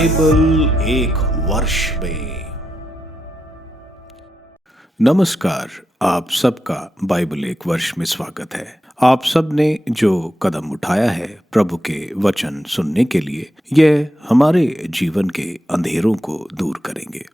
Bible एक वर्ष में। नमस्कार, आप सबका बाइबल एक वर्ष में स्वागत है। आप सब ने जो कदम उठाया है प्रभु के वचन सुनने के लिए, यह हमारे जीवन के अंधेरों को दूर करेंगे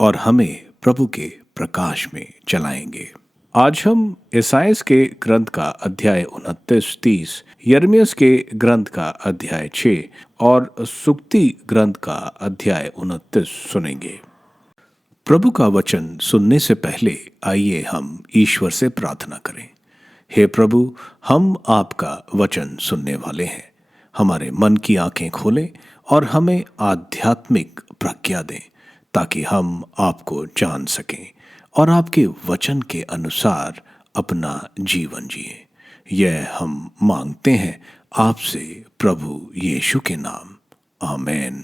और हमें प्रभु के प्रकाश में चलाएंगे। आज हम ईसाइयाह के ग्रंथ का अध्याय 29-30, यिर्मयाह के ग्रंथ का अध्याय 6 और सुक्ति ग्रंथ का अध्याय 29 सुनेंगे। प्रभु का वचन सुनने से पहले आइए हम ईश्वर से प्रार्थना करें। हे प्रभु, हम आपका वचन सुनने वाले हैं। हमारे मन की आंखें खोलें और हमें आध्यात्मिक प्रज्ञा दें ताकि हम आपको जान सकें और आपके वचन के अनुसार अपना जीवन जिए। यह हम मांगते हैं आपसे प्रभु यीशु के नाम, आमीन।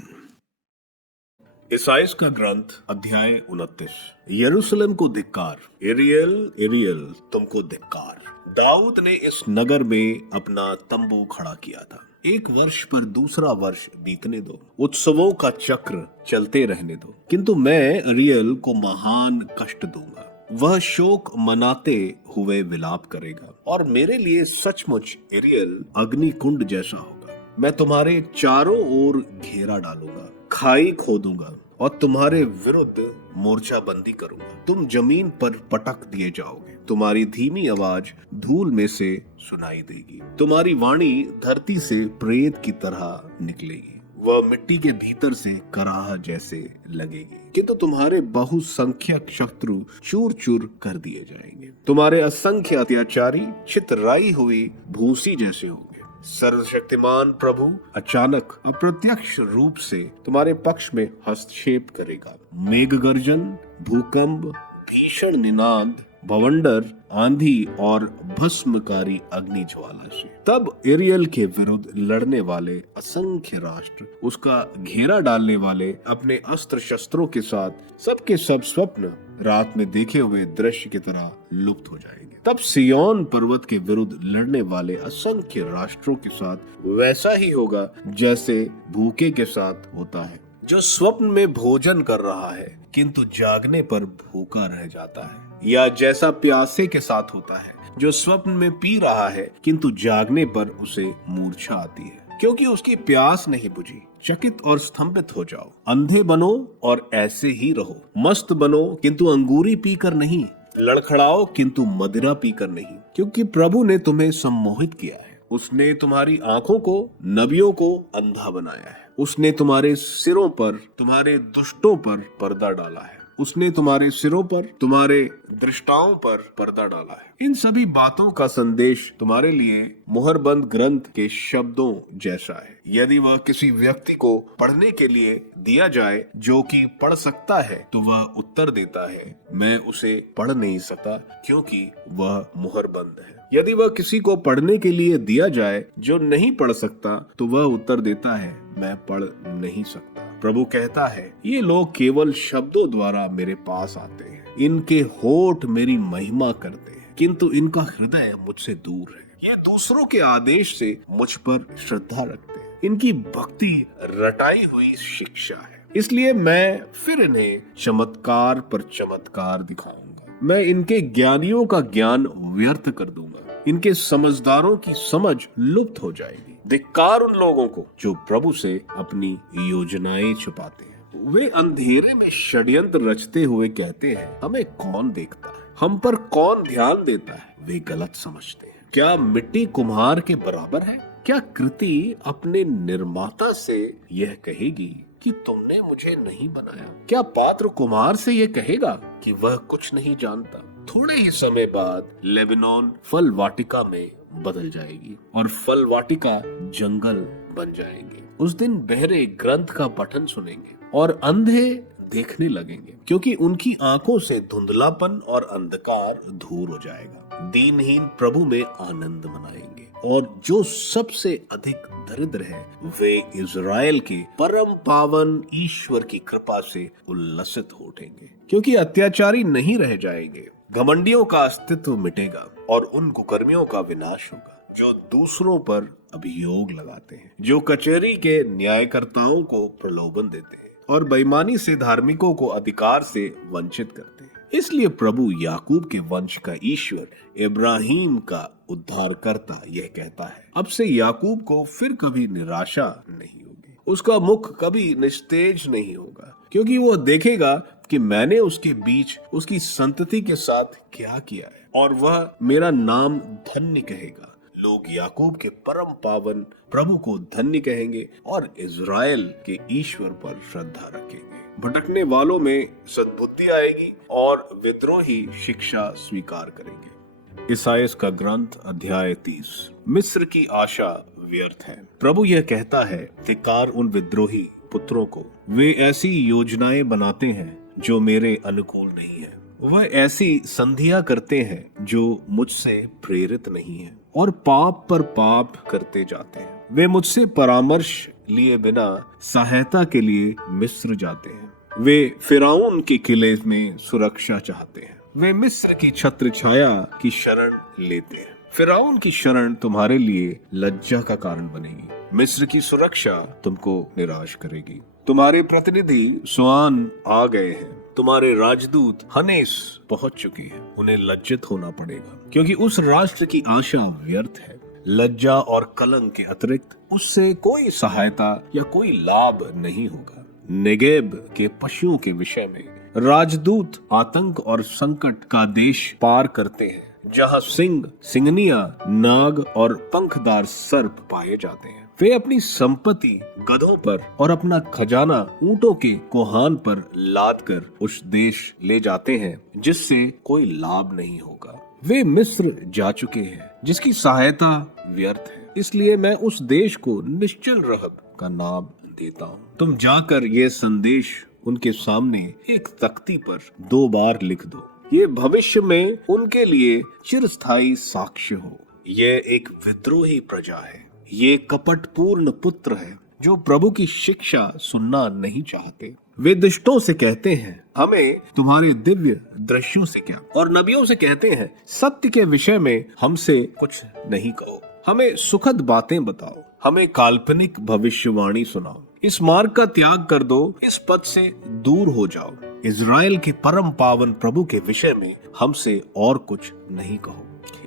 ईसाइयाह का ग्रंथ अध्याय 29। यरूशलेम को धिक्कार, एरियल एरियल तुमको धिक्कार। दाऊद ने इस नगर में अपना तंबू खड़ा किया था। एक वर्ष पर दूसरा वर्ष बीतने दो, उत्सवों का चक्र चलते रहने दो, किंतु मैं एरियल को महान कष्ट दूंगा। वह शोक मनाते हुए विलाप करेगा और मेरे लिए सचमुच एरियल अग्नि कुंड जैसा होगा। मैं तुम्हारे चारों ओर घेरा डालूंगा, खाई खोदूंगा और तुम्हारे विरुद्ध मोर्चाबंदी करूंगा। तुम जमीन पर पटक दिए जाओगे, तुम्हारी धीमी आवाज धूल में से सुनाई देगी, तुम्हारी वाणी धरती से प्रेत की तरह निकलेगी। वह मिट्टी के भीतर से कराह जैसे लगेगी, किंतु तुम्हारे बहुसंख्यक शत्रु चूर चूर कर दिए जाएंगे। तुम्हारे असंख्य अत्याचारी छितराई हुई भूसी जैसे होंगे। सर्वशक्तिमान प्रभु अचानक अप्रत्यक्ष रूप से तुम्हारे पक्ष में हस्तक्षेप करेगा। मेघ गर्जन, भूकंप, भीषण निनाद, बवंडर, आंधी और भस्मकारी अग्नि ज्वाला से तब एरियल के विरुद्ध लड़ने वाले असंख्य राष्ट्र, उसका घेरा डालने वाले अपने अस्त्र शस्त्रों के साथ सबके सब स्वप्न रात में देखे हुए दृश्य की तरह लुप्त हो जाएंगे। तब सिय्योन पर्वत के विरुद्ध लड़ने वाले असंख्य राष्ट्रों के साथ वैसा ही होगा जैसे भूखे के साथ होता है, जो स्वप्न में भोजन कर रहा है किंतु जागने पर भूखा रह जाता है, या जैसा प्यासे के साथ होता है जो स्वप्न में पी रहा है किंतु जागने पर उसे मूर्छा आती है, क्योंकि उसकी प्यास नहीं बुझी। चकित और स्तंभित हो जाओ, अंधे बनो और ऐसे ही रहो। मस्त बनो किंतु अंगूरी पीकर नहीं, लड़खड़ाओ किंतु मदिरा पीकर नहीं, क्योंकि प्रभु ने तुम्हें सम्मोहित किया है। उसने तुम्हारी आंखों को, नबियों को अंधा बनाया है। उसने तुम्हारे सिरों पर, तुम्हारे दुष्टों पर पर्दा डाला है। उसने तुम्हारे सिरों पर, तुम्हारे दृष्टाओं पर पर्दा डाला है। इन सभी बातों का संदेश तुम्हारे लिए मुहरबंद ग्रंथ के शब्दों जैसा है। यदि वह किसी व्यक्ति को पढ़ने के लिए दिया जाए जो कि पढ़ सकता है, तो वह उत्तर देता है, मैं उसे पढ़ नहीं सकता क्योंकि वह मुहरबंद है। यदि वह किसी को पढ़ने के लिए दिया जाए जो नहीं पढ़ सकता, तो वह उत्तर देता है, मैं पढ़ नहीं सकता। प्रभु कहता है, ये लोग केवल शब्दों द्वारा मेरे पास आते हैं, इनके होठ मेरी महिमा करते हैं, किंतु इनका हृदय मुझसे दूर है। ये दूसरों के आदेश से मुझ पर श्रद्धा रखते हैं, इनकी भक्ति रटाई हुई शिक्षा है। इसलिए मैं फिर इन्हें चमत्कार पर चमत्कार दिखाऊंगा। मैं इनके ज्ञानियों का ज्ञान व्यर्थ कर दूंगा, इनके समझदारों की समझ लुप्त हो जाएगी। धिक्कार उन लोगों को जो प्रभु से अपनी योजनाएं छुपाते हैं। वे अंधेरे में षड्यंत्र रचते हुए कहते हैं, हमें कौन देखता है, हम पर कौन ध्यान देता है। वे गलत समझते हैं। क्या मिट्टी कुम्हार के बराबर है? क्या कृति अपने निर्माता से यह कहेगी कि तुमने मुझे नहीं बनाया? क्या पात्र कुम्हार से यह कहेगा कि वह कुछ नहीं जानता? थोड़े ही समय बाद लेबनोन फल वाटिका में बदल जाएगी और फल वाटिका जंगल बन जाएंगे। उस दिन बहरे ग्रंथ का पठन सुनेंगे और अंधे देखने लगेंगे, क्योंकि उनकी आंखों से धुंधलापन और अंधकार दूर हो जाएगा। दीनहीन प्रभु में आनंद मनाएंगे और जो सबसे अधिक दरिद्र है वे इज़राइल के परम पावन ईश्वर की कृपा से उल्लसित हो उठेंगे, क्योंकि अत्याचारी नहीं रह जाएंगे। घमंडियों का अस्तित्व मिटेगा और उन कुकर्मियों का विनाश होगा। जो दूसरों पर अभियोग लगाते हैं, जो कचहरी के न्यायकर्ताओं को प्रलोभन देते हैं और बेईमानी से धार्मिकों को अधिकार से वंचित करते हैं। इसलिए प्रभु याकूब के वंश का ईश्वर, इब्राहिम का उद्धारकर्ता यह कहता है, अब से याकूब को फिर कभी निराशा नहीं होगी, उसका मुख कभी निस्तेज नहीं होगा, क्योंकि वो देखेगा कि मैंने उसके बीच उसकी संतति के साथ क्या किया है, और वह मेरा नाम धन्य कहेगा। लोग याकूब के परम पावन प्रभु को धन्य कहेंगे और इज़राइल के ईश्वर पर श्रद्धा रखेंगे। भटकने वालों में सद्बुद्धि आएगी और विद्रोही शिक्षा स्वीकार करेंगे। इसाइयाह का ग्रंथ अध्याय 30। मिस्र की आशा व्यर्थ है। प्रभु यह कहता है, धिक्कार उन विद्रोही पुत्रों को, वे ऐसी योजनाएं बनाते हैं जो मेरे अनुकूल नहीं है। वह ऐसी संधियां करते हैं जो मुझसे प्रेरित नहीं है और पाप पर पाप करते जाते हैं। वे मुझसे परामर्श लिए बिना सहायता के लिए मिस्र जाते हैं। वे फिरौन के किले में सुरक्षा चाहते हैं। वे मिस्र की छत्र छाया की शरण लेते हैं। फिरौन की शरण तुम्हारे लिए लज्जा का कारण बनेगी। मिस्र की सुरक्षा तुमको निराश करेगी। तुम्हारे प्रतिनिधि सुआन आ गए हैं। तुम्हारे राजदूत हनेस पहुंच चुके हैं। उन्हें लज्जित होना पड़ेगा, क्योंकि उस राष्ट्र की आशा व्यर्थ है। लज्जा और कलंक के अतिरिक्त उससे कोई सहायता या कोई लाभ नहीं होगा। नेगेब के पशुओं के विषय में राजदूत आतंक और संकट का देश पार करते हैं, जहां सिंह, सिंगनिया, नाग और पंखदार सर्प पाए जाते हैं। वे अपनी संपत्ति गधों पर और अपना खजाना ऊंटों के कोहान पर लाद कर उस देश ले जाते हैं जिससे कोई लाभ नहीं होगा। वे मिस्र जा चुके हैं जिसकी सहायता व्यर्थ है, इसलिए मैं उस देश को निश्चल रहब का नाम देता हूँ। तुम जाकर ये संदेश उनके सामने एक तख्ती पर 2 बार लिख दो। ये भविष्य में उनके लिए चिरस्थायी साक्ष्य हो। ये एक विद्रोही प्रजा है। ये कपटपूर्ण पुत्र है जो प्रभु की शिक्षा सुनना नहीं चाहते। वे दुष्टों से कहते हैं, हमें तुम्हारे दिव्य दृश्यों से क्या, और नबियों से कहते हैं, सत्य के विषय में हमसे कुछ नहीं कहो। हमें सुखद बातें बताओ, हमें काल्पनिक भविष्यवाणी सुनाओ। इस मार्ग का त्याग कर दो, इस पथ से दूर हो जाओ। इज़राइल के परम पावन प्रभु के विषय में हमसे और कुछ नहीं कहो।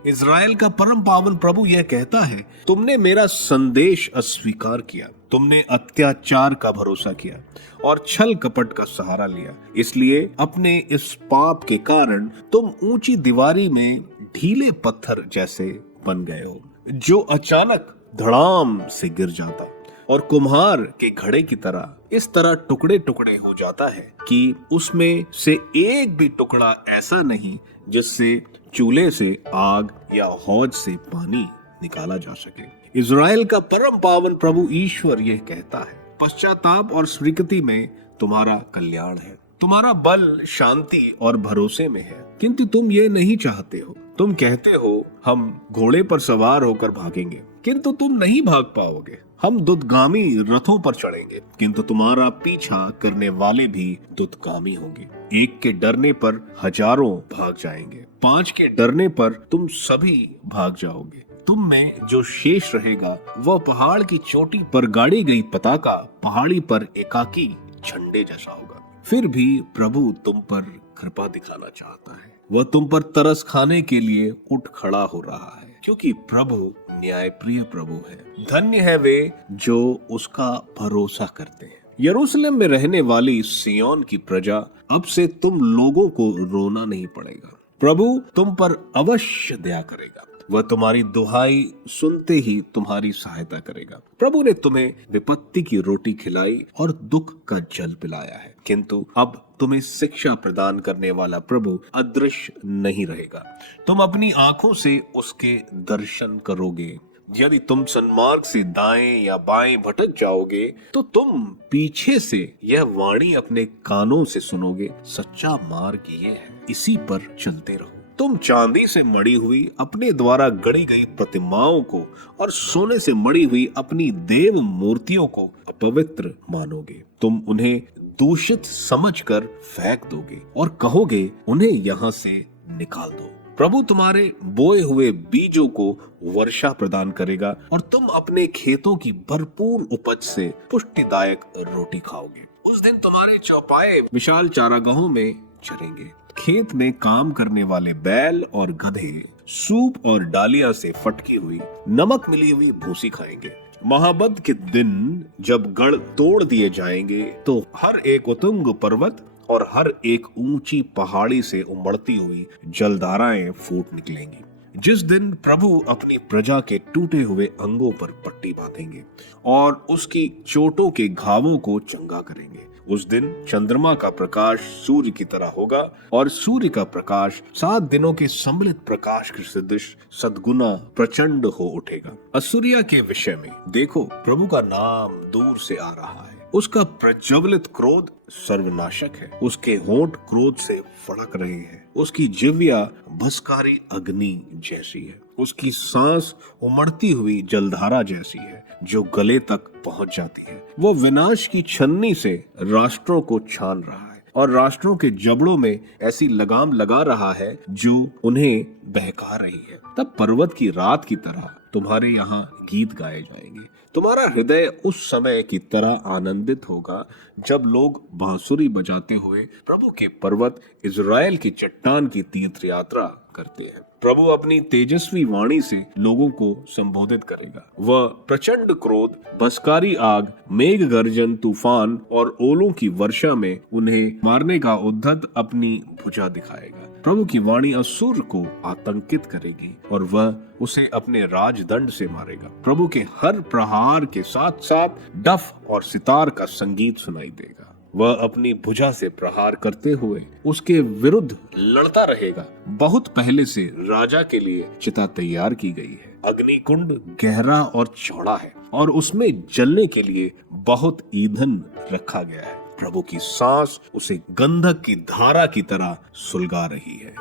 इज़राइल का परम पावन प्रभु यह कहता है, तुमने मेरा संदेश अस्वीकार किया, तुमने अत्याचार का भरोसा किया और छल कपट का सहारा लिया। इसलिए अपने इस पाप के कारण तुम ऊंची दीवारी में ढीले पत्थर जैसे बन गए हो, जो अचानक धड़ाम से गिर जाता और कुम्हार के घड़े की तरह इस तरह टुकड़े टुकड़े हो जाता है कि उसमें से एक भी टुकड़ा ऐसा नहीं जिससे चूल्हे से आग या हौज से पानी निकाला जा सके। इज़राइल का परम पावन प्रभु ईश्वर यह कहता है, पश्चाताप और स्वीकृति में तुम्हारा कल्याण है। तुम्हारा बल शांति और भरोसे में है, किंतु तुम ये नहीं चाहते हो। तुम कहते हो, हम घोड़े पर सवार होकर भागेंगे, किंतु तुम नहीं भाग पाओगे। हम दुतगामी रथों पर चढ़ेंगे, किंतु तुम्हारा पीछा करने वाले भी दुतगामी होंगे। एक के डरने पर हजारों भाग जाएंगे, 5 के डरने पर तुम सभी भाग जाओगे। तुम में जो शेष रहेगा वह पहाड़ की चोटी पर गाड़ी गई पताका, पहाड़ी पर एकाकी झंडे जैसा होगा। फिर भी प्रभु तुम पर कृपा दिखाना चाहता है। वह तुम पर तरस खाने के लिए उठ खड़ा हो रहा है, क्योंकि प्रभु न्यायप्रिय प्रभु है। धन्य है वे जो उसका भरोसा करते हैं। यरूशलेम में रहने वाली सियोन की प्रजा, अब से तुम लोगों को रोना नहीं पड़ेगा। प्रभु तुम पर अवश्य दया करेगा। वह तुम्हारी दुहाई सुनते ही तुम्हारी सहायता करेगा। प्रभु ने तुम्हें विपत्ति की रोटी खिलाई और दुख का जल पिलाया है, किंतु अब तुम्हें शिक्षा प्रदान करने वाला प्रभु अदृश्य नहीं रहेगा। तुम अपनी आंखों से उसके दर्शन करोगे। यदि तुम सन्मार्ग से दाएं या बाएं भटक जाओगे, तो तुम पीछे से यह वाणी अपने कानों से सुनोगे, सच्चा मार्ग ये है, इसी पर चलते रहो। तुम चांदी से मड़ी हुई अपने द्वारा गढ़ी गई प्रतिमाओं को और सोने से मड़ी हुई अपनी देव मूर्तियों को अपवित्र मानोगे। तुम उन्हें दूषित समझकर फेंक दोगे और कहोगे, उन्हें यहाँ से निकाल दो। प्रभु तुम्हारे बोए हुए बीजों को वर्षा प्रदान करेगा और तुम अपने खेतों की भरपूर उपज से पुष्टिदायक रोटी खाओगे। उस दिन तुम्हारे चौपाए विशाल चारागाहों में चरेंगे। खेत में काम करने वाले बैल और गधे सूप और डालियां से फटकी हुई नमक मिली हुई भूसी खाएंगे। महाबद के दिन जब गढ़ तोड़ दिए जाएंगे तो हर एक उत्तुंग पर्वत और हर एक ऊंची पहाड़ी से उमड़ती हुई जलधाराएं फूट निकलेंगी। जिस दिन प्रभु अपनी प्रजा के टूटे हुए अंगों पर पट्टी बांधेंगे और उसकी चोटों के घावों को चंगा करेंगे। उस दिन चंद्रमा का प्रकाश सूर्य की तरह होगा और सूर्य का प्रकाश 7 दिनों के सम्मिलित प्रकाश के सदृश सद्गुना प्रचंड हो उठेगा। असूरिया के विषय में देखो, प्रभु का नाम दूर से आ रहा है। उसका प्रज्वलित क्रोध सर्वनाशक है। उसके होंठ क्रोध से फड़क रहे हैं। उसकी जिह्वा भस्कारी अग्नि जैसी है। उसकी सांस उमड़ती हुई जलधारा जैसी है जो गले तक पहुंच जाती है। वो विनाश की छन्नी से राष्ट्रों को छान रहा है और राष्ट्रों के जबड़ों में ऐसी लगाम लगा रहा है जो उन्हें बहका रही है। तब पर्वत की रात की तरह तुम्हारे यहाँ गीत गाए जाएंगे। तुम्हारा हृदय उस समय की तरह आनंदित होगा जब लोग बांसुरी बजाते हुए प्रभु के पर्वत इज़राइल की चट्टान की तीर्थ यात्रा करते हैं। प्रभु अपनी तेजस्वी वाणी से लोगों को संबोधित करेगा। वह प्रचंड क्रोध, भस्कारी आग, मेघ गर्जन, तूफान और ओलों की वर्षा में उन्हें मारने का उद्धत अपनी भुजा दिखाएगा। प्रभु की वाणी असुर को आतंकित करेगी और वह उसे अपने राजदंड से मारेगा। प्रभु के हर प्रहार के साथ साथ डफ और सितार का संगीत सुनाई देगा। वह अपनी भुजा से प्रहार करते हुए उसके विरुद्ध लड़ता रहेगा। बहुत पहले से राजा के लिए चिता तैयार की गई है। अग्निकुंड गहरा और चौड़ा है और उसमें जलने के लिए बहुत ईंधन रखा गया है। प्रभु की सांस उसे गंधक की धारा की तरह सुलगा रही है।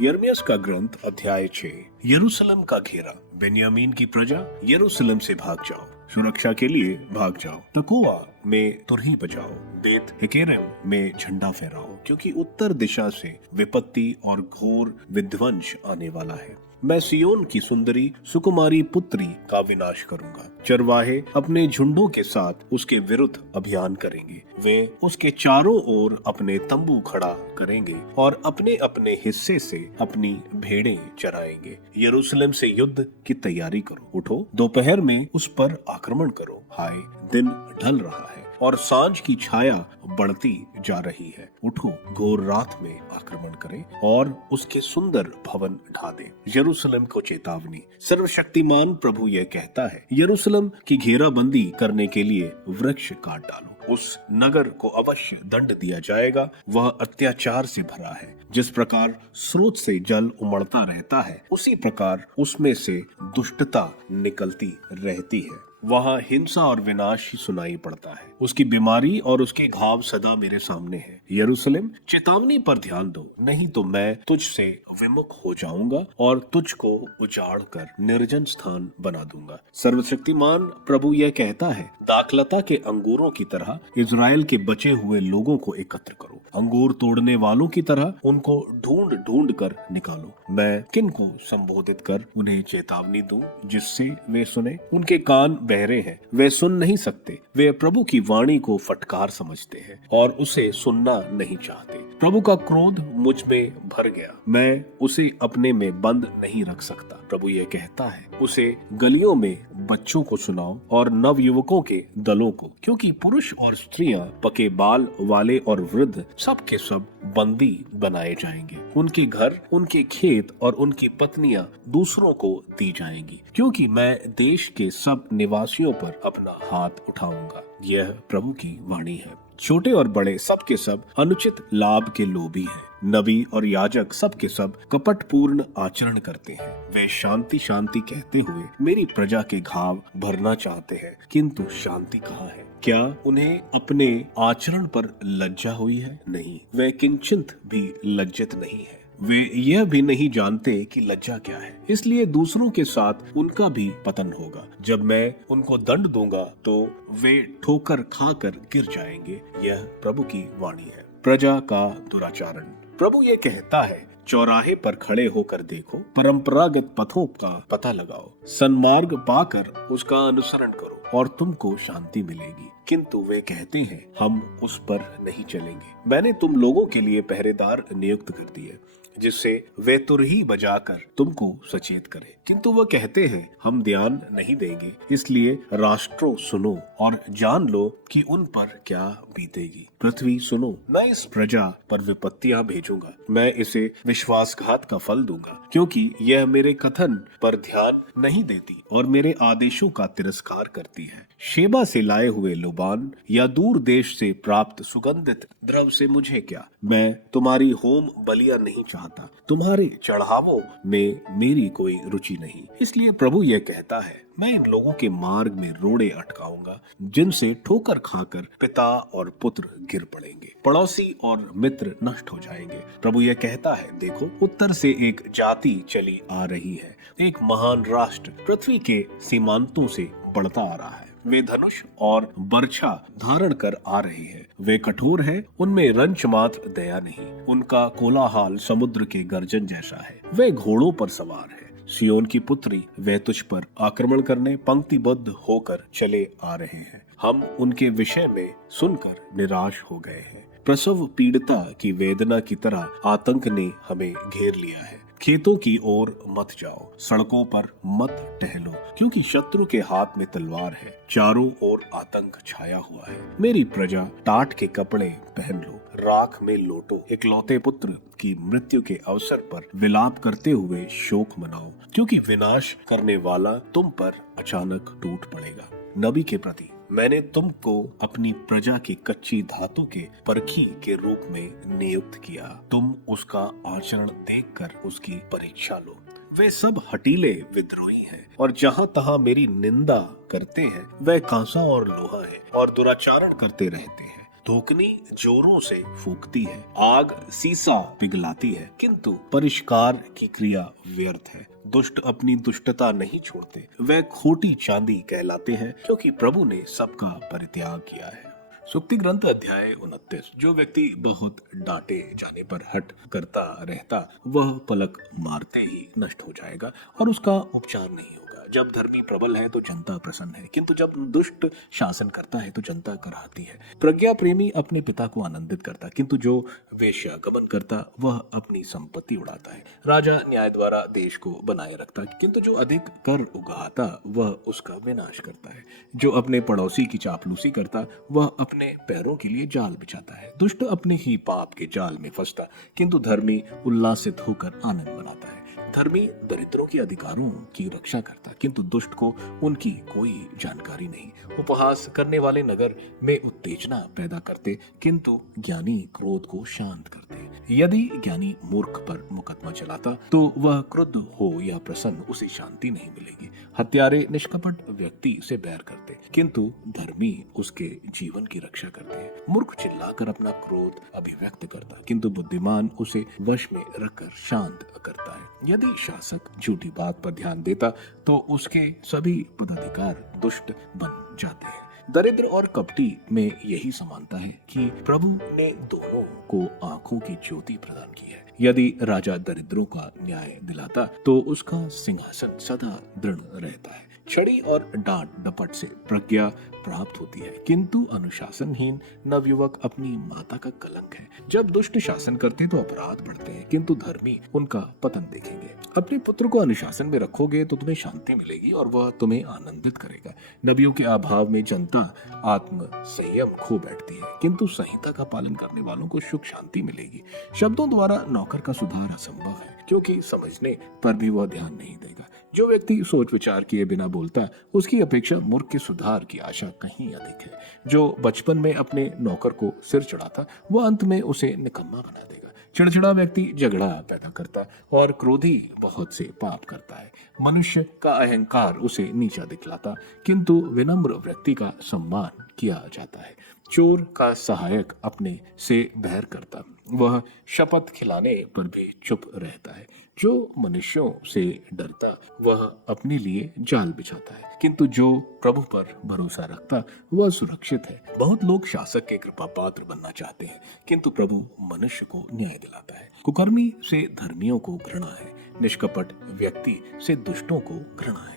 यिर्मयाह का ग्रंथ अध्याय 6। यरूशलेम का घेरा। बेन्यामीन की प्रजा, यरूशलेम से भाग जाओ, सुरक्षा के लिए भाग जाओ। तकोआ में तुरही बजाओ, बेत हिकेरेम में झंडा फहराओ, क्योंकि उत्तर दिशा से विपत्ति और घोर विध्वंस आने वाला है। मैं सियोन की सुंदरी सुकुमारी पुत्री का विनाश करूंगा। चरवाहे अपने झुंडों के साथ उसके विरुद्ध अभियान करेंगे। वे उसके चारों ओर अपने तंबू खड़ा करेंगे और अपने अपने हिस्से से अपनी भेड़ें चराएंगे। यरूशलेम से युद्ध की तैयारी करो, उठो, दोपहर में उस पर आक्रमण करो। हाय, दिन ढल रहा है और सांझ की छाया बढ़ती जा रही है। उठो, घोर रात में आक्रमण करें और उसके सुंदर भवन ढा दें। यरूशलेम को चेतावनी। सर्वशक्तिमान प्रभु यह कहता है, यरूशलेम की घेराबंदी करने के लिए वृक्ष काट डालो। उस नगर को अवश्य दंड दिया जाएगा। वह अत्याचार से भरा है। जिस प्रकार स्रोत से जल उमड़ता रहता है, उसी प्रकार उसमें से दुष्टता निकलती रहती है। वहाँ हिंसा और विनाश ही सुनाई पड़ता है। उसकी बीमारी और उसके घाव सदा मेरे सामने है। यरूशलेम, चेतावनी पर ध्यान दो, नहीं तो मैं तुझसे विमुख हो जाऊंगा और तुझको उजाड़ कर निर्जन स्थान बना दूंगा। सर्वशक्तिमान प्रभु यह कहता है, दाखलता के अंगूरों की तरह इज़राइल के बचे हुए लोगों को एकत्र करो। अंगूर तोड़ने वालों की तरह उनको ढूंढ ढूंढ कर निकालो। मैं किन को संबोधित कर उन्हें चेतावनी दूं जिससे वे सुने? उनके कान बहरे हैं, वे सुन नहीं सकते। वे प्रभु की वाणी को फटकार समझते हैं और उसे सुनना नहीं चाहते। प्रभु का क्रोध मुझ में भर गया, मैं उसे अपने में बंद नहीं रख सकता। प्रभु ये कहता है, उसे गलियों में बच्चों को सुनाओ और नवयुवकों के दलों को, क्योंकि पुरुष और स्त्रियां, पके बाल वाले और वृद्ध, सब के सब बंदी बनाए जाएंगे। उनके घर, उनके खेत और उनकी पत्नियां दूसरों को दी जाएंगी, क्योंकि मैं देश के सब निवासियों पर अपना हाथ उठाऊंगा। यह प्रभु की वाणी है। छोटे और बड़े सब के सब अनुचित लाभ के लोभी हैं। नबी और याजक सब के सब कपटपूर्ण आचरण करते हैं। वे शांति शांति कहते हुए मेरी प्रजा के घाव भरना चाहते हैं, किंतु शांति कहाँ है? क्या उन्हें अपने आचरण पर लज्जा हुई है? नहीं, वे किंचित भी लज्जित नहीं है। वे यह भी नहीं जानते कि लज्जा क्या है, इसलिए दूसरों के साथ उनका भी पतन होगा। जब मैं उनको दंड दूंगा तो वे ठोकर खाकर गिर जाएंगे। यह प्रभु की वाणी है। प्रजा का दुराचरण। प्रभु ये कहता है, चौराहे पर खड़े होकर देखो, परंपरागत पथों का पता लगाओ, सन्मार्ग पाकर उसका अनुसरण करो और तुमको शांति मिलेगी। किंतु वे कहते हैं, हम उस पर नहीं चलेंगे। मैंने तुम लोगों के लिए पहरेदार नियुक्त कर दिए, जिससे वे तुरही बजाकर तुमको सचेत करें। किंतु वह कहते हैं, हम ध्यान नहीं देंगे। इसलिए राष्ट्रों सुनो और जान लो कि उन पर क्या बीतेगी। पृथ्वी सुनो, मैं इस प्रजा पर विपत्तियां भेजूंगा, मैं इसे विश्वासघात का फल दूंगा, क्योंकि यह मेरे कथन पर ध्यान नहीं देती और मेरे आदेशों का तिरस्कार करती है। शेबा से लाए हुए लुबान या दूर देश से प्राप्त सुगंधित द्रव से मुझे क्या, मैं तुम्हारी होम बलियां नहीं चाहता, तुम्हारे चढ़ावों में मेरी कोई रुचि नहीं। इसलिए प्रभु यह कहता है, मैं इन लोगों के मार्ग में रोड़े अटकाऊंगा, जिनसे ठोकर खाकर पिता और पुत्र गिर पड़ेंगे, पड़ोसी और मित्र नष्ट हो जाएंगे। प्रभु यह कहता है, देखो, उत्तर से एक जाति चली आ रही है, एक महान राष्ट्र पृथ्वी के सीमांतों से बढ़ता आ रहा है। वे धनुष और बर्छा धारण कर आ रहे हैं। वे कठोर हैं, उनमें रंच मात्र दया नहीं। उनका कोलाहल समुद्र के गर्जन जैसा है। वे घोड़ों पर सवार है, सियोन की पुत्री, वे तुझ पर आक्रमण करने पंक्तिबद्ध होकर चले आ रहे हैं। हम उनके विषय में सुनकर निराश हो गए हैं। प्रसव पीड़िता की वेदना की तरह आतंक ने हमें घेर लिया है। खेतों की ओर मत जाओ, सड़कों पर मत टहलो, क्योंकि शत्रु के हाथ में तलवार है, चारों ओर आतंक छाया हुआ है। मेरी प्रजा, टाट के कपड़े पहन लो, राख में लोटो, इकलौते पुत्र की मृत्यु के अवसर पर विलाप करते हुए शोक मनाओ, क्योंकि विनाश करने वाला तुम पर अचानक टूट पड़ेगा। नबी के प्रति, मैंने तुमको अपनी प्रजा की कच्ची धातु के परखी के रूप में नियुक्त किया। तुम उसका आचरण देखकर उसकी परीक्षा लो। वे सब हटीले विद्रोही हैं और जहां तहां मेरी निंदा करते हैं, वह कांसा और लोहा है और दुराचारण करते रहते हैं। धोकनी जोरों से फूकती है, आग सीसा पिघलाती है, किंतु परिष्कार की क्रिया व्यर्थ है। दुष्ट अपनी दुष्टता नहीं छोड़ते, वह खोटी चांदी कहलाते हैं, क्योंकि प्रभु ने सबका परित्याग किया है। सूक्ति ग्रंथ अध्याय 29। जो व्यक्ति बहुत डांटे जाने पर हट करता रहता, वह पलक मारते ही नष्ट हो जाएगा और उसका उपचार नहीं होगा। जब धर्मी प्रबल है तो जनता प्रसन्न है, किंतु जब दुष्ट शासन करता है तो जनता कराहती है। प्रज्ञा प्रेमी अपने पिता को आनंदित करता, किंतु जो वेश्यागमन करता वह अपनी संपत्ति उड़ाता है। राजा न्याय द्वारा देश को बनाए रखता, किंतु जो अधिक कर उगाहता वह उसका विनाश करता है। जो अपने पड़ोसी की चापलूसी करता वह अपने पैरों के लिए जाल बिछाता है। दुष्ट अपने ही पाप के जाल में फंसता, किंतु धर्मी उल्लासित होकर आनंद मनाता है। धर्मी दरिद्रों के अधिकारों की रक्षा करता, किंतु दुष्ट को उनकी कोई जानकारी नहीं। उपहास करने वाले नगर में उत्तेजना पैदा करते, किंतु ज्ञानी क्रोध को शांत करते। यदि ज्ञानी मूर्ख पर मुकदमा चलाता तो वह क्रुद्ध हो या प्रसन्न, उसे शांति नहीं मिलेगी। हत्यारे निष्कपट व्यक्ति से बैर करते, किंतु धर्मी उसके जीवन की रक्षा करते हैं। मूर्ख चिल्लाकर अपना क्रोध अभिव्यक्त करता, किंतु बुद्धिमान उसे वश में रखकर शांत करता है। यदि शासक झूठी बात पर ध्यान देता तो उसके सभी पदाधिकार दुष्ट बन जाते हैं। दरिद्र और कपटी में यही समानता है कि प्रभु ने दोनों को आंखों की ज्योति प्रदान की है। यदि राजा दरिद्रों का न्याय दिलाता तो उसका सिंहासन सदा दृढ़ रहता है। छड़ी और डांट डपट से प्रज्ञा प्राप्त होती है, किंतु अनुशासनहीन नवयुवक अपनी माता का कलंक है। जब दुष्ट शासन करते तो अपराध बढ़ते हैं, किंतु धर्मी उनका पतन देखेंगे। अपने पुत्र को अनुशासन में रखोगे तो तुम्हें शांति मिलेगी और वह तुम्हें आनंदित करेगा। नबियों के अभाव में जनता आत्म संयम खो बैठती है, किंतु संहिता का पालन करने वालों को सुख शांति मिलेगी। शब्दों द्वारा नौकर का सुधार असंभव है, क्योंकि समझने पर भी वह ध्यान नहीं देगा। जो व्यक्ति सोच विचार किए बिना बोलता, उसकी अपेक्षा मूर्ख के सुधार की आशा कहीं अधिक है। जो बचपन में अपने नौकर को सिर चढ़ाता, वह अंत में उसे निकम्मा बना देगा। चिड़चिड़ा व्यक्ति झगड़ा पैदा करता और क्रोधी बहुत से पाप करता है। मनुष्य का अहंकार उसे नीचा दिखलाता, किंतु विनम्र व्यक्ति का सम्मान किया जाता है। चोर का सहायक अपने से बैर करता, वह शपथ खिलाने पर भी चुप रहता है। जो मनुष्यों से डरता वह अपने लिए जाल बिछाता है, किंतु जो प्रभु पर भरोसा रखता वह सुरक्षित है। बहुत लोग शासक के कृपा पात्र बनना चाहते हैं, किंतु प्रभु मनुष्य को न्याय दिलाता है। कुकर्मी से धर्मियों को घृणा है, निष्कपट व्यक्ति से दुष्टों को घृणा है।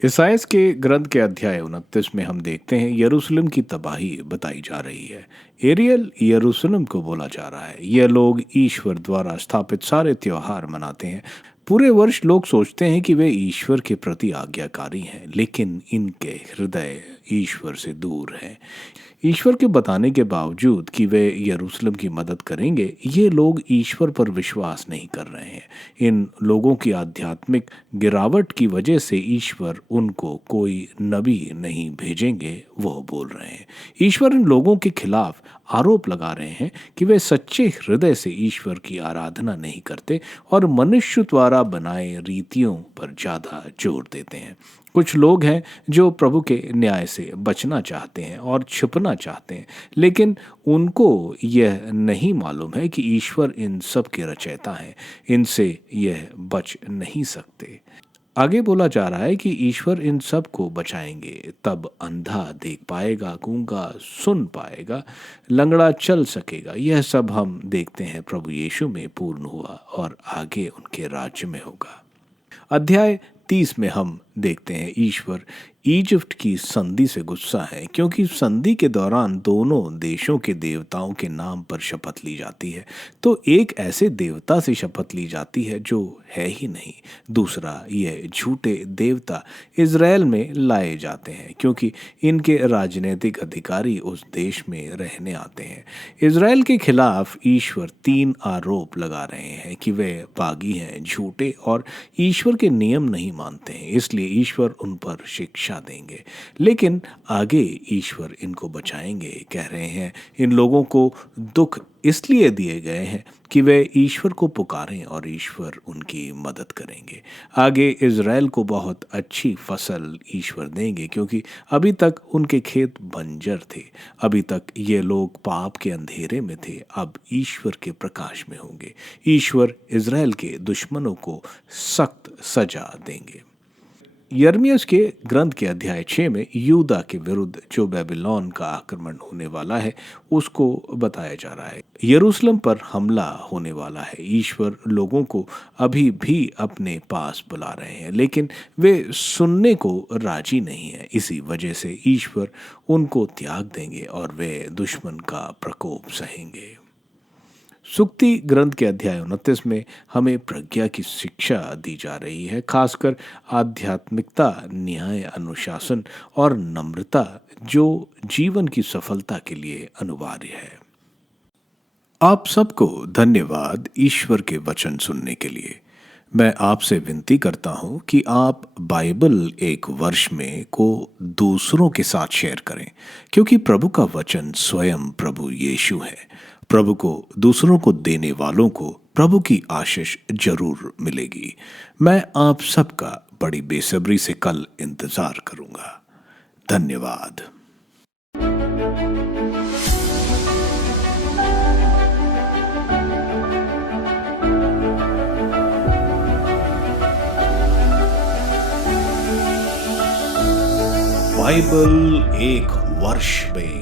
ईसाइयाह के ग्रंथ के अध्याय 29 में हम देखते हैं यरूशलेम की तबाही बताई जा रही है। एरियल यरूशलेम को बोला जा रहा है। यह लोग ईश्वर द्वारा स्थापित सारे त्योहार मनाते हैं। पूरे वर्ष लोग सोचते हैं कि वे ईश्वर के प्रति आज्ञाकारी हैं, लेकिन इनके हृदय ईश्वर से दूर हैं। ईश्वर के बताने के बावजूद कि वे यरूशलेम की मदद करेंगे, ये लोग ईश्वर पर विश्वास नहीं कर रहे हैं। इन लोगों की आध्यात्मिक गिरावट की वजह से ईश्वर उनको कोई नबी नहीं भेजेंगे, वो बोल रहे हैं। ईश्वर इन लोगों के खिलाफ आरोप लगा रहे हैं कि वे सच्चे हृदय से ईश्वर की आराधना नहीं करते और मनुष्य द्वारा बनाए रीतियों पर ज्यादा जोर देते हैं। कुछ लोग हैं जो प्रभु के न्याय से बचना चाहते हैं और छिपना चाहते हैं, लेकिन उनको यह नहीं मालूम है कि ईश्वर इन सब के रचयिता हैं। इनसे यह बच नहीं सकते। आगे बोला जा रहा है कि ईश्वर इन सब को बचाएंगे, तब अंधा देख पाएगा, गूंगा सुन पाएगा, लंगड़ा चल सकेगा। यह सब हम देखते हैं प्रभु यीशु में पूर्ण हुआ और आगे उनके राज्य में होगा। अध्याय 30 में हम देखते हैं ईश्वर इजिप्ट की संधि से गुस्सा है, क्योंकि संधि के दौरान दोनों देशों के देवताओं के नाम पर शपथ ली जाती है। तो एक ऐसे देवता से शपथ ली जाती है जो है ही नहीं। दूसरा, यह झूठे देवता इज़राइल में लाए जाते हैं, क्योंकि इनके राजनीतिक अधिकारी उस देश में रहने आते हैं। इज़राइल के खिलाफ ईश्वर 3 आरोप लगा रहे हैं कि वे बागी हैं, झूठे और ईश्वर के नियम नहीं मानते हैं, इसलिए ईश्वर उन पर शिक्षा देंगे। लेकिन आगे ईश्वर इनको बचाएंगे। कह रहे हैं इन लोगों को दुख इसलिए दिए गए हैं कि वे ईश्वर को पुकारें और ईश्वर उनकी मदद करेंगे। आगे इज़राइल को बहुत अच्छी फसल ईश्वर देंगे, क्योंकि अभी तक उनके खेत बंजर थे। अभी तक ये लोग पाप के अंधेरे में थे, अब ईश्वर के प्रकाश में होंगे। ईश्वर इज़राइल के दुश्मनों को सख्त सजा देंगे। यिर्मयाह के ग्रंथ के अध्याय 6 में यूदा के विरुद्ध जो बेबीलोन का आक्रमण होने वाला है उसको बताया जा रहा है। यरूशलेम पर हमला होने वाला है। ईश्वर लोगों को अभी भी अपने पास बुला रहे हैं, लेकिन वे सुनने को राजी नहीं है। इसी वजह से ईश्वर उनको त्याग देंगे और वे दुश्मन का प्रकोप सहेंगे। सुक्ति ग्रंथ के अध्याय 29 में हमें प्रज्ञा की शिक्षा दी जा रही है, खासकर आध्यात्मिकता, न्याय, अनुशासन और नम्रता, जो जीवन की सफलता के लिए अनिवार्य है। आप सबको धन्यवाद ईश्वर के वचन सुनने के लिए। मैं आपसे विनती करता हूं कि आप बाइबल एक वर्ष में को दूसरों के साथ शेयर करें, क्योंकि प्रभु का वचन स्वयं प्रभु यीशु है। प्रभु को दूसरों को देने वालों को प्रभु की आशीष जरूर मिलेगी। मैं आप सबका बड़ी बेसब्री से कल इंतजार करूंगा। धन्यवाद। बाइबल एक वर्ष में